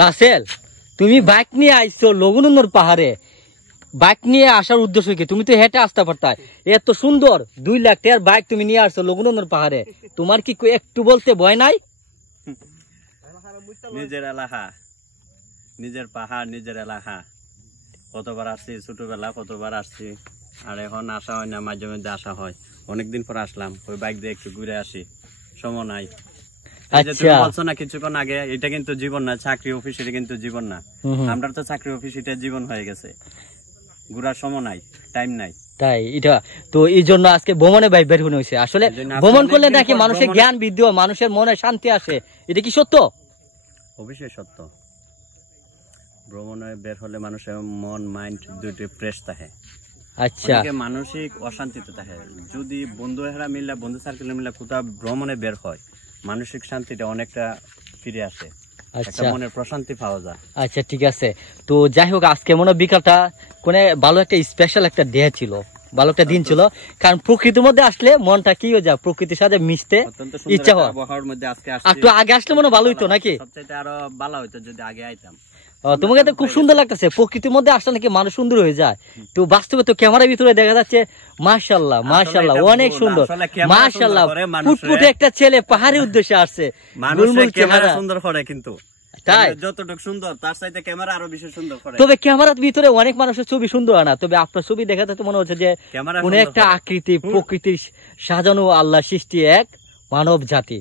রাসেল, তুমি বাইক নিয়ে আইছো লঘুনন্দর পাহাড়ে, বাইক নিয়ে আসার উদ্দেশ্য কি? তুমি তো হেঁটে আসতে পারতা। এত সুন্দর 2 লাখ টাকার বাইক তুমি নিয়ে আসছো লঘুনন্দর পাহাড়ে, তোমার কি একটু বলতে ভয় নাই? নিজের এলাকা, নিজের পাহাড়, নিজের এলাকা। কতবার আসছি ছোটবেলা, কতবার আসছি, আর এখন আসা হয় না, মাঝে মধ্যে আসা হয়। অনেকদিন পর আসলাম, ওই বাইক দিয়ে একটু ঘুরে আসি, সময় নাই। বলছো না কিছুক্ষণ আগে, এটা কিন্তু জীবন না, চাকরি অফিস এটা কিন্তু জীবন না। আমরা তো চাকরি অফিস, এটা জীবন হয়ে গেছে, ঘুরার সময় নাই, টাইম নাই। তাই এটা তো এই জন্য আজকে ভ্রমণে বাইক বের হয়েছে। আসলে ভ্রমণ করলে নাকি মানুষের জ্ঞান বৃদ্ধি হয়, মানুষের মনে শান্তি আসে, এটা কি সত্য? অবশ্যই সত্য। ভ্রমণে বের হলে মানুষের মন মাইন্ড দুইটি ফ্রেশ থাকে। আচ্ছা, মানসিক অশান্তিতে থাকে। যদি বন্ধুরা মিলে, বন্ধু সার্কেল মিলে কোথাও ভ্রমণে বের হয়, মানসিক শান্তিটা অনেকটা ফিরে আসে, একটা মনের প্রশান্তি পাওয়া যায়। আচ্ছা ঠিক আছে। তো যাই হোক, আজকে মনে হয় বিকালটা কোনে ভালো একটা স্পেশাল একটা ডে ছিল, ভালো একটা দিন ছিল। কারণ প্রকৃতির মধ্যে আসলে মনটা কি হয়ে যায়, প্রকৃতির সাথে মিশতে ইচ্ছা হয়। একটু আগে আসলে মনে ভালো হইতো নাকি? সবচেয়ে আরো ভালো হইতো যদি আগে আইতাম। তোমাকে তো খুব সুন্দর লাগতেছে, প্রকৃতির মধ্যে আসলে নাকি মানুষ সুন্দর হয়ে যায়। তো বাস্তবে তো ক্যামেরার ভিতরে দেখা যাচ্ছে মাশাআল্লাহ মাশাআল্লাহ অনেক সুন্দর, মাশাআল্লাহ ফুটফুটে একটা ছেলে পাহাড়ের উদ্দেশ্যে আসছে। ক্যামেরা সুন্দর করে, কিন্তু তাই যতটুকু সুন্দর তার চাইতে ক্যামেরা আরো বেশি সুন্দর করে। তবে ক্যামেরার ভিতরে অনেক মানুষের ছবি সুন্দর হয় না, তবে আপনার ছবি দেখাতে তো মনে হচ্ছে যে কোন একটা আকৃতি, প্রকৃতির সাজানো আল্লাহ সৃষ্টি এক মানব জাতি,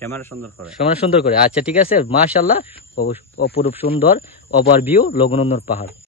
ক্যামেরা সুন্দর করে, ক্যামেরা সুন্দর করে। আচ্ছা ঠিক আছে, মাশাআল্লাহ, অপরূপ সুন্দর ওভারভিউ লঘুনন্দন পাহাড়।